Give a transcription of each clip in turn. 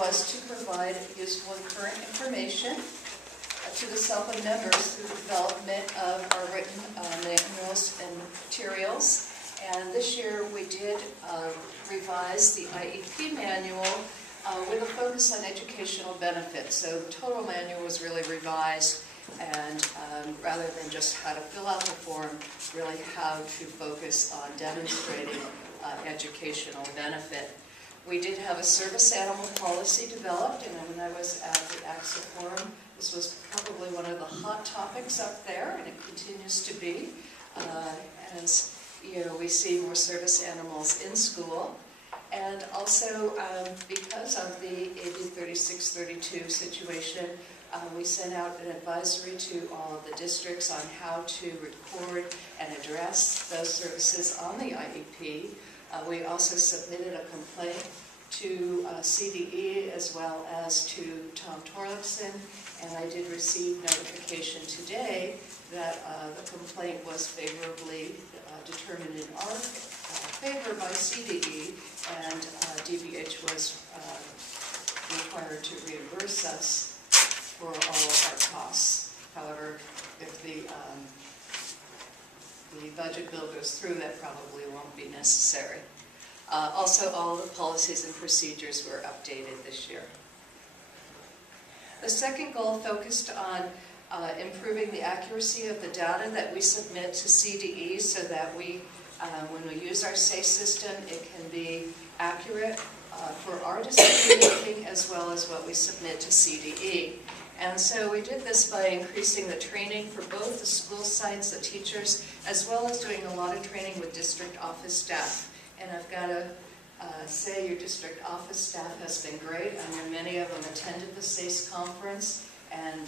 was to provide useful and current information to the SELPA members through the development of our written manuals and materials. And this year we did revise the IEP manual with a focus on educational benefits. So the total manual was really revised, and rather than just how to fill out the form, really how to focus on demonstrating educational benefit. We did have a service animal policy developed, and when I was at the AXA forum, this was probably one of the hot topics up there, and it continues to be, as you know, we see more service animals in school. And also, because of the AB 3632 situation, we sent out an advisory to all of the districts on how to record and address those services on the IEP. We also submitted a complaint to CDE as well as to Tom Torlipson, and I did receive notification today that the complaint was favorably determined in our favor by CDE, and DBH was required to reimburse us for all of our costs. However, if the budget bill goes through, that probably won't be necessary. Also, all the policies and procedures were updated this year. The second goal focused on improving the accuracy of the data that we submit to CDE so that we, when we use our SACE system, it can be accurate for our decision making as well as what we submit to CDE. And so we did this by increasing the training for both the school sites, the teachers, as well as doing a lot of training with district office staff. And I've got to say your district office staff has been great. I know many of them attended the SACE conference, and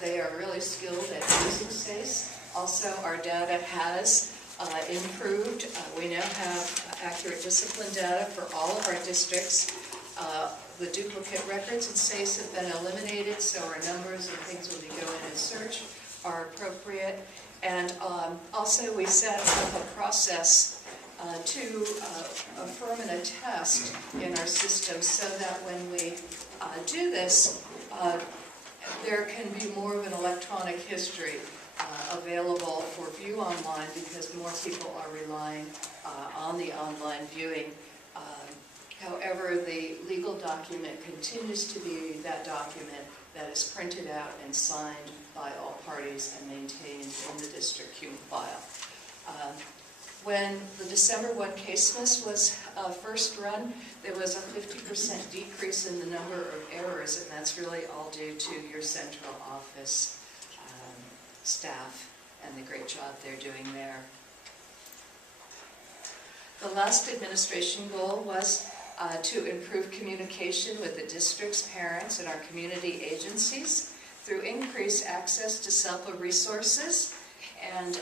they are really skilled at using SACE. Also, our data has improved. We now have accurate discipline data for all of our districts. The duplicate records in SACE have been eliminated, so our numbers and things when we go in and search are appropriate. And also we set up a process to affirm and attest in our system so that when we do this, there can be more of an electronic history available for view online, because more people are relying on the online viewing. However, the legal document continues to be that document that is printed out and signed by all parties and maintained in the district CUME file. When the December 1 case list was first run, there was a 50% decrease in the number of errors, and that's really all due to your central office staff and the great job they're doing there. The last administration goal was to improve communication with the district's parents and our community agencies through increased access to SELPA resources. And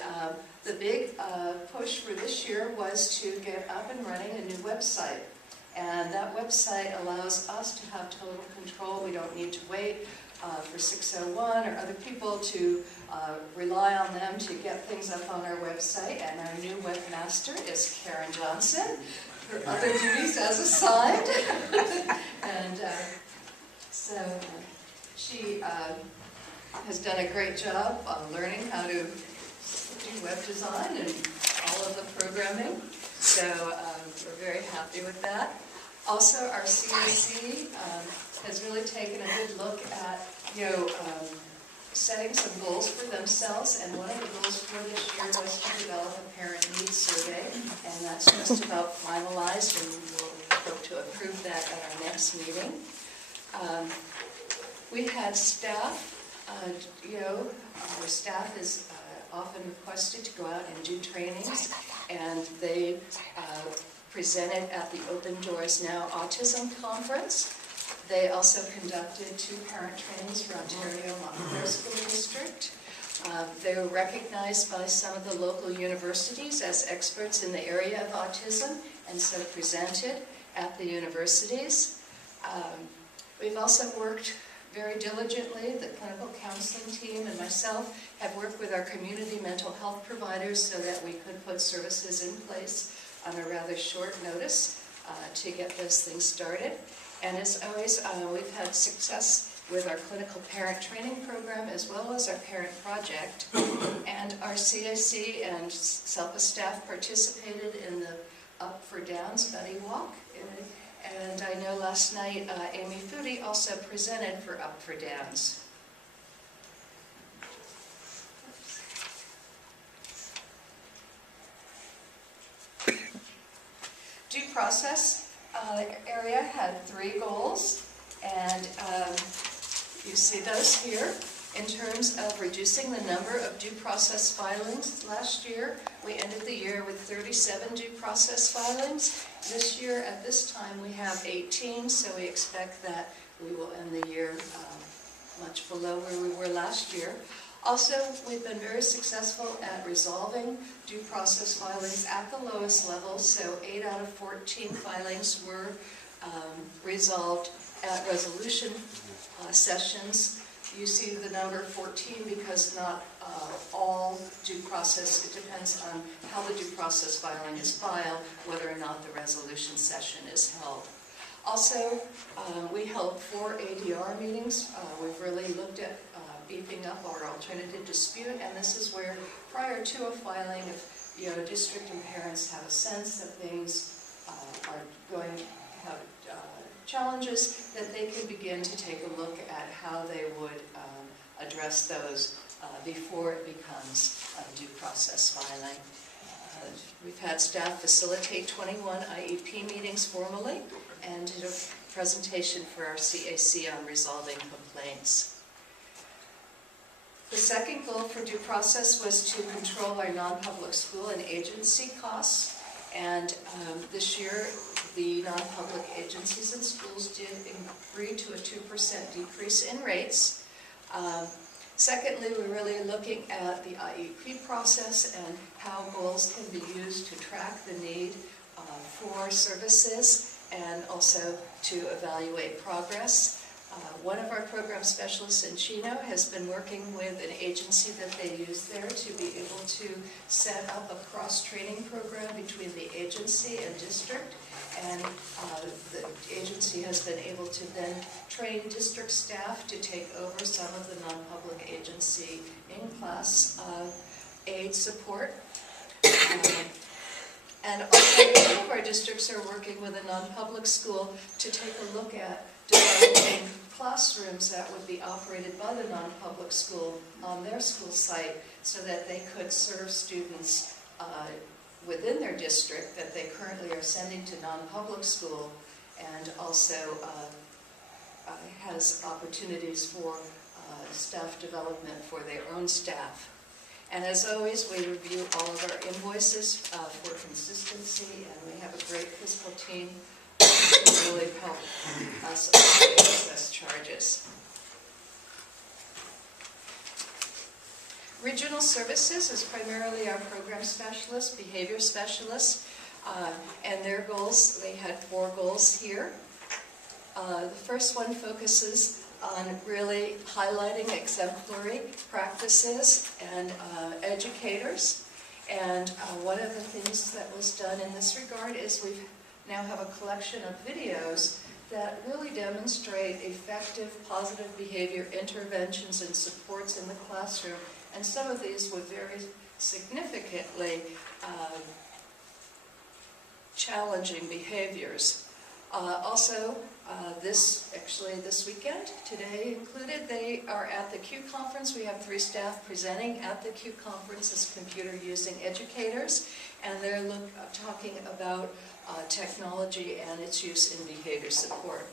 the big push for this year was to get up and running a new website. And that website allows us to have total control. We don't need to wait for 601 or other people to rely on them to get things up on our website. And our new webmaster is Karen Johnson. Her other duties as assigned. And so she has done a great job learning how to do web design and all of the programming. So we're very happy with that. Also, our CAC has really taken a good look at, setting some goals for themselves, and one of the goals for this year was to develop a parent needs survey, and that's just about finalized, and we'll hope to approve that at our next meeting. We had staff, our staff is often requested to go out and do trainings, and they presented at the Open Doors Now Autism Conference. They also conducted 2 parent trainings for Ontario Montclair School District. They were recognized by some of the local universities as experts in the area of autism, and so presented at the universities. We've also worked very diligently. The clinical counseling team and myself have worked with our community mental health providers so that we could put services in place on a rather short notice to get those things started. And as always, we've had success with our clinical parent training program as well as our parent project. And our CAC and WESELPA staff participated in the Up for Downs Buddy Walk. And I know last night Amy Foodie also presented for Up for Downs. Due process area had 3 goals, and you see those here. In terms of reducing the number of due process filings, last year we ended the year with 37 due process filings. This year at this time we have 18, so we expect that we will end the year much below where we were last year. Also, we've been very successful at resolving due process filings at the lowest level, so 8 out of 14 filings were resolved at resolution sessions. You see the number 14 because not all due process, it depends on how the due process filing is filed, whether or not the resolution session is held. Also, we held 4 ADR meetings. We've really looked at beefing up our alternative dispute, and this is where, prior to a filing, if district and parents have a sense that things are going to have challenges, that they can begin to take a look at how they would address those before it becomes a due process filing. We've had staff facilitate 21 IEP meetings formally and did a presentation for our CAC on resolving complaints. The second goal for due process was to control our non-public school and agency costs, and this year the non-public agencies and schools did agree to a 2% decrease in rates. Secondly, we're really looking at the IEP process and how goals can be used to track the need for services and also to evaluate progress. One of our program specialists in Chino has been working with an agency that they use there to be able to set up a cross-training program between the agency and district, and the agency has been able to then train district staff to take over some of the non-public agency in-class aid support. And also, some of our districts are working with a non-public school to take a look at developing classrooms that would be operated by the non-public school on their school site so that they could serve students within their district that they currently are sending to non-public school, and also has opportunities for staff development for their own staff. And as always, we review all of our invoices for consistency, and we have a great fiscal team that can really help us assess charges. Regional services is primarily our program specialists, behavior specialists, and their goals, they had 4 goals here. The first one focuses on really highlighting exemplary practices and educators. And one of the things that was done in this regard is we now have a collection of videos that really demonstrate effective positive behavior interventions and supports in the classroom. And some of these were very significantly challenging behaviors. Also, this weekend, today included, they are at the Q Conference. We have 3 staff presenting at the Q Conference as computer-using educators, and they're talking about technology and its use in behavior support.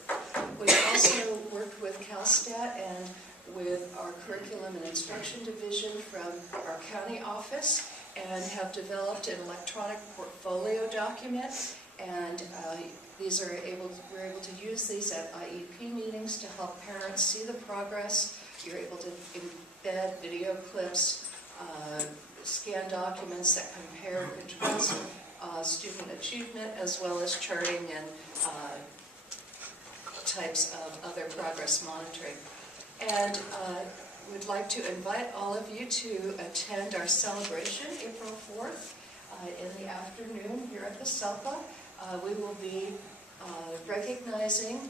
We've also worked with CalStat and with our Curriculum and Instruction Division from our county office and have developed an electronic portfolio document, and we're able to use these at IEP meetings to help parents see the progress. You're able to embed video clips, scan documents that compare and contrast student achievement, as well as charting and types of other progress monitoring. And we'd like to invite all of you to attend our celebration April 4th in the afternoon here at WESELPA. We will be recognizing